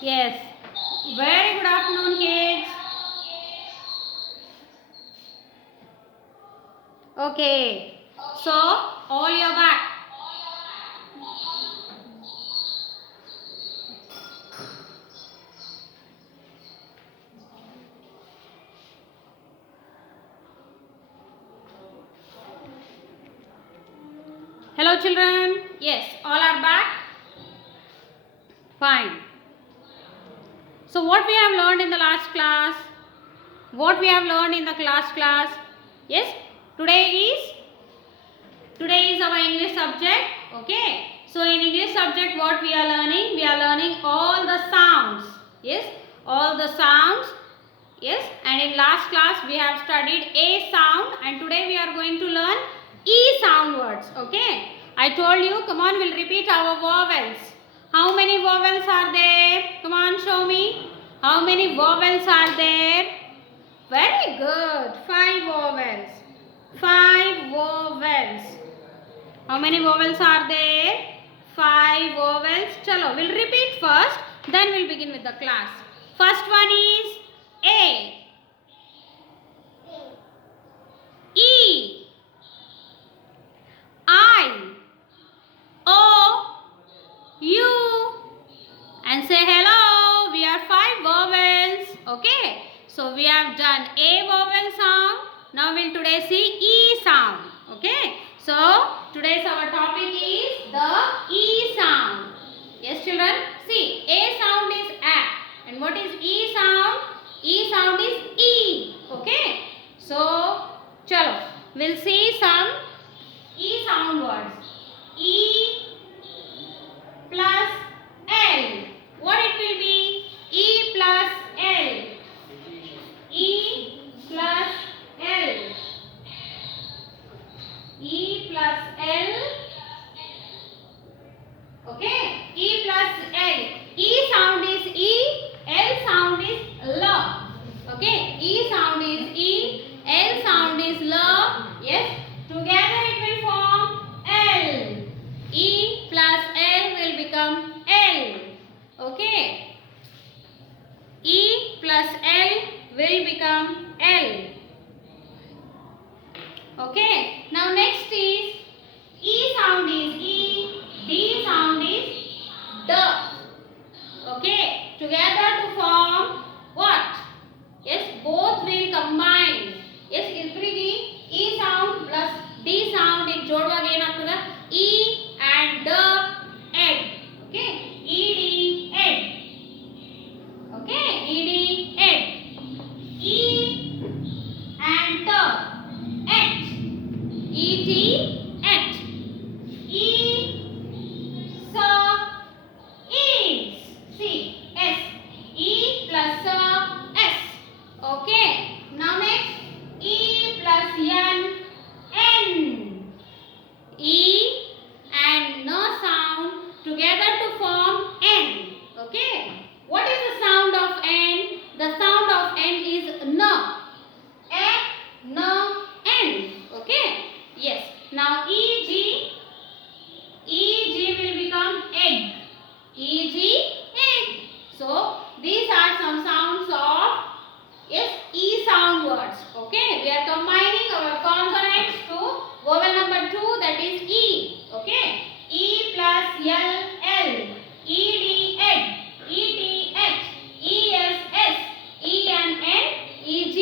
Yes. Very good afternoon, kids. Okay. So, all your back. Hello, children. Yes, all are back. Fine. So, what we have learned in the last class? What we have learned in the last class? Yes. Today is our English subject. Okay. So, in English subject, what we are learning? We are learning all the sounds. Yes. All the sounds. Yes, and in last class we have studied A sound and today we are going to learn E sound words. Okay, I told you, come on, we'll repeat our vowels. How many vowels are there? Come on, show me. How many vowels are there? Very good. 5 vowels. 5 vowels. How many vowels are there? 5 vowels. Chalo, we'll repeat first, then we'll begin with the class. First one is A. E, I, O, U, and say hello. We are 5 vowels. Okay. So we have done A vowel sound. Now we'll today see E sound. Okay. So today's our topic is the E sound. Yes, children. See, A sound is A. And what is E sound? E sound is E. Okay. So, chalo. We'll see some E sound words. E plus L. What it will be? E plus L. E plus L. E plus L. Okay. E plus L. E sound is E. L sound is L. Okay. E sound is E. L sound is L. Yes. Together it will form L. E plus L will become L. Okay. E plus L will become L. Okay. Now next is E sound is E. D sound is D. Okay. Together to form what? Yes, both will combine. Yes, इल्परिगी E sound plus D sound एक जोड़वाग ಏನಾಗ್ತದ E and D ed. Okay, ED ed. Okay, ED ed. E and T et. ET et. E so is. See, S. E plus S. Okay. Now next, E plus N. N. E and N sound together to form N. Okay. What is the sound of N? The sound of N is N. N, N. Okay. Yes. Now EG. EG will become egg. EG, egg. So, these are some sounds of, yes, E sound words. Okay, we are combining our consonants to vowel number 2, that is E. Okay, E plus L, L. ED, egg. ET, egg. ES, S. EN, N. EG,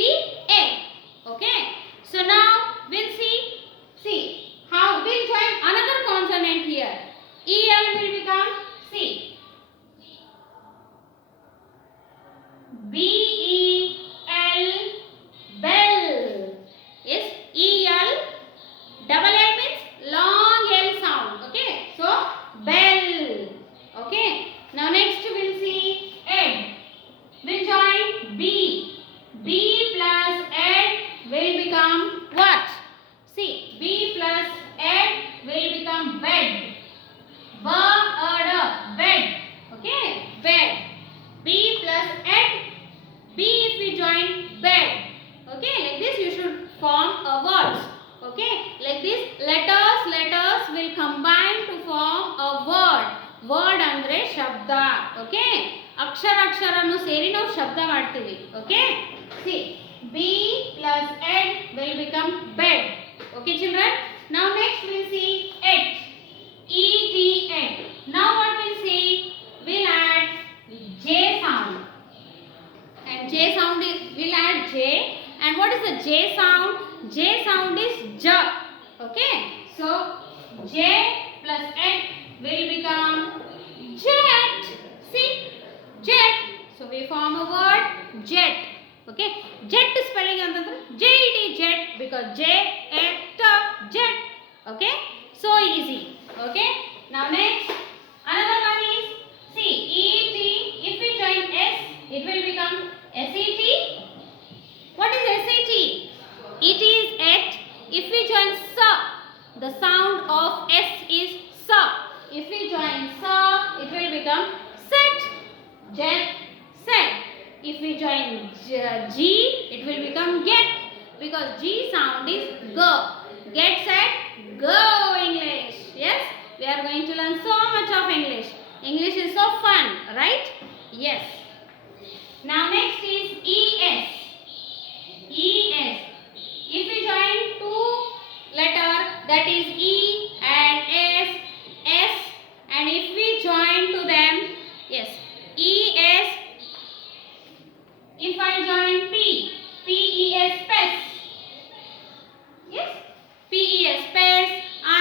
egg. Okay, so now we'll see how we'll join another consonant here. EL will become C. B-E-L, bell. Yes, E-L, double L means long L sound. Okay, so bell. Okay, now next we'll see ed. We'll join B. B plus ed will become what? See, B plus ed will become bed. Bed. Okay, bed. B plus ed. B if we join bed. Okay, like this you should form a words. Okay, like this letters will combine to form a word. Word andre shabda. Okay. ಅಕ್ಷರನ್ನು ಸೇರಿ ನಾವು ಶಬ್ದ ಮಾಡ್ತೀವಿ. Okay, C B plus ed will become bed. Okay children, now next we'll see et. Et, et. Now what we'll see, we'll add J sound, and J sound is, we'll add J, and what is the J sound? J sound is J. Okay, so J plus et will become jet. See, jet. So we form a word jet. Okay, jet spelling antandre JET, jet, because J A T, jet. Okay, so easy. Okay, now next another one is, see, ET, if we join S it will become SET. What is SET? It is et. If we join sa, the sound of S is sa. If we join sa, it will become set. Jet, set. If we join G, it will become get, because G sound is go. Get, set, go English. Yes, we are going to learn so much of English. English is so fun, right? Yes. Now next is ES. ES. If we join two letter, that is E and S, S, and if we join to them, yes, ES. If I join P, PES, PES. Yes, PES, PES,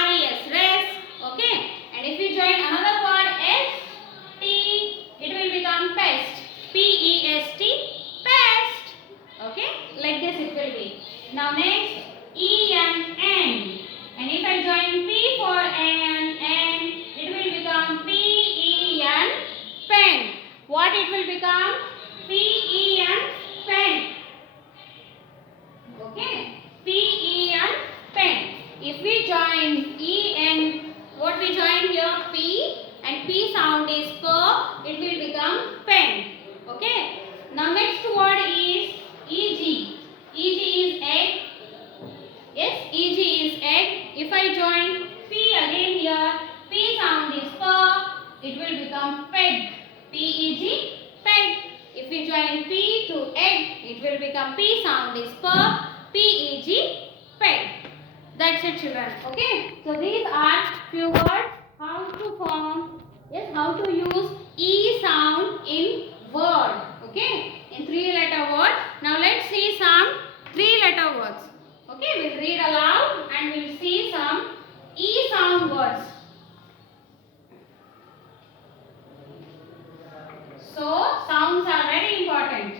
RES, res. Okay, and if we join another word S, T, it will become pest. PEST, pest. Okay, like this it will be. Now next, E and N, and if I join P for N, it will become PEN, pen. What it will become? PEN, pen. Okay, PEN, pen. If we join EN, what we join here? P, and P sound is per, it will become pen. Okay, now next word is EG. EG is egg. Yes, EG is egg. If I join P again here, P sound is per, it will become peg. PEG, peg. If we join P to egg, it will become P sound is per, PEG, peg. That's it children. Okay, so these are few words how to form, yes, how to use E sound in word. Okay, in 3-letter word. Now let's see some 3-letter words. Okay, we'll read aloud and we'll see some E sound words. So sounds are very important.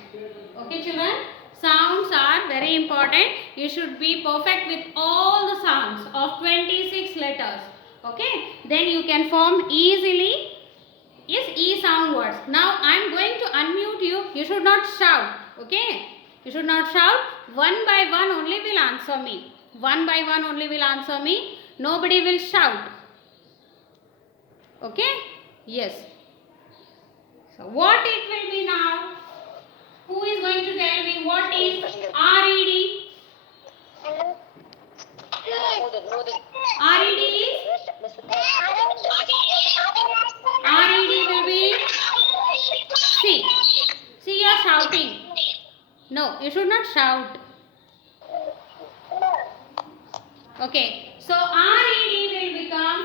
Okay children, sounds are very important. You should be perfect with all the sounds of 26 letters. Okay, then you can form easily, yes, E sound words. Now I am going to unmute you. You should not shout. Okay, you should not shout. One by one only will answer me. One by one only will answer me. Nobody will shout. Okay, yes. So what it will be now? Who is going to tell me what is RED? RED is? RED will be, see, you are shouting. No, you should not shout. Okay, so RED will become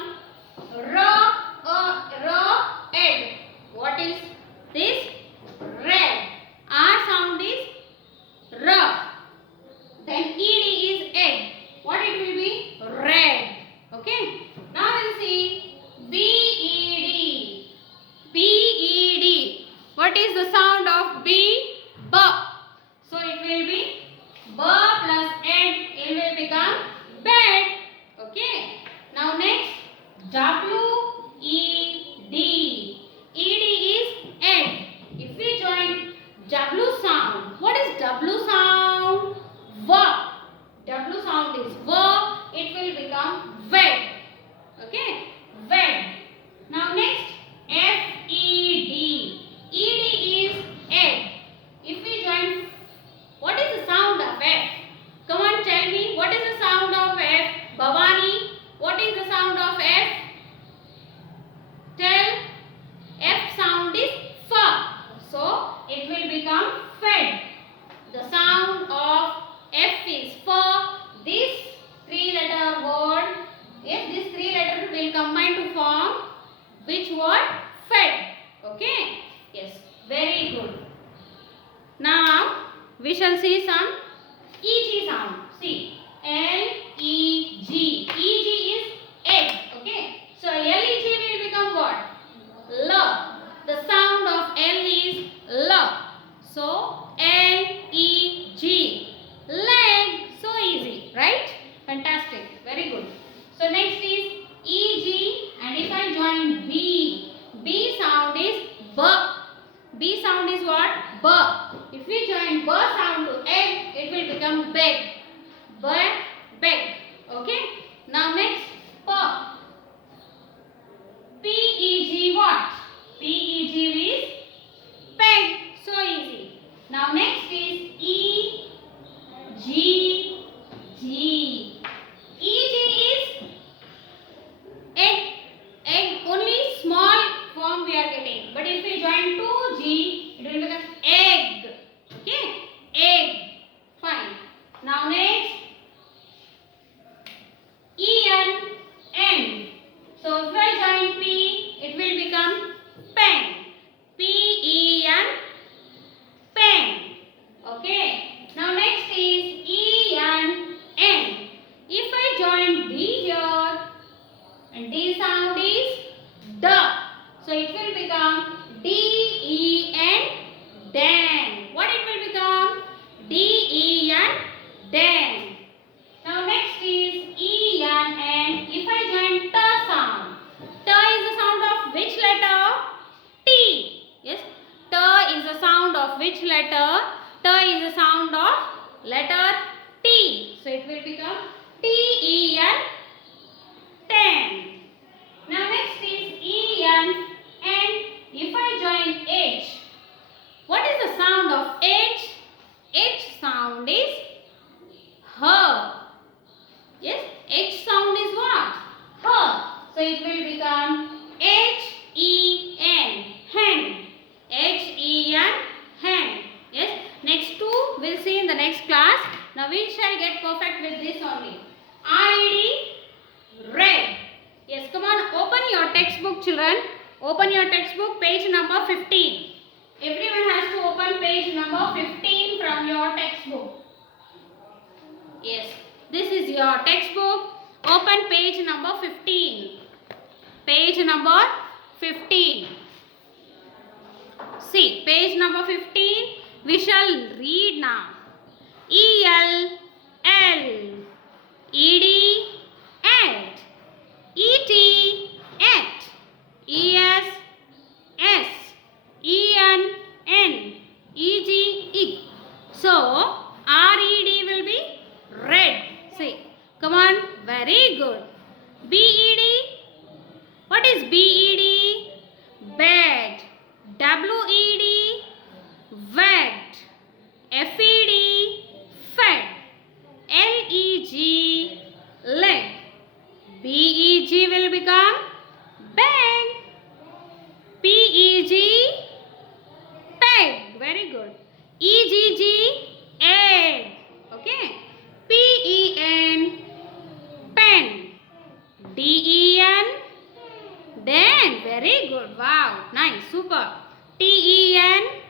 red. What is this? Red. R sound is R. Then ED is egg. What it will be? Red. Okay. Now we'll see BED. BED. What is the sound of B? B. So it will be B plus ed. It will become bed. Okay. Now next WED. ED is egg. If we join W sound, what is W sound? V. W sound is V. It will become wed. Okay, wed. Now next FED. ED is we shall see some EG sound. See, L-E-G. EG is egg. Okay. So L-E-G will become what? L. The sound of L is L. So L-E-G. Leg. So easy, right? Fantastic. Very good. So next is EG, and if I join B, B sound is B. B sound is what? B. If we join B sound to egg, it will become beg. Beg. Okay. Now next P. P-E-G what? P-E-G is peg. So easy. Now next is E-G-G. E-G is egg. Egg, only small form we are getting. But if we join 2G, it will become egg. Okay? Egg. Fine. Now next, E-N. So if I join P, it will become pen. P-E-N. Pen. Okay. Now next is E-N-N. If I join D here, and D sound is D. So it will become D-E-N, Dan. What it will become? D-E-N, Dan. Now next is E-N-N. If I join T sound, T is the sound of which letter? T. Yes. T is the sound of which letter? T is the sound of letter T. So it will become T-E-N, ten. Now next is E-N, and if I join H, what is the sound of H? H sound is H. Yes, H sound is what? H. So it will become H-E-N, hen. H-E-N, hen. Yes, next two we'll see in the next class. Now we shall get perfect with this only. R-E-D, red. Yes, come on, open your textbook, children. Open your textbook, page number 15. Everyone has to open page number 15 from your textbook. Yes, this is your textbook. Open page number 15. Page number 15. See, page number 15. We shall read now. E-L-L. E-D, ed. E-T, et. E-S, E-N, E-G, ig. So, R-E-D will be red. See, come on, very good. B-E-D, what is B-E-D? Bed. W-E-D, wed. F-E-D, fed. L-E-G, leg. B-E-G will become bag. P-E-G, peg. Very good. E-G-G, egg. Okay. P-E-N, pen. D-E-N, den. Very good. Wow. Nice. Super. T-E-N,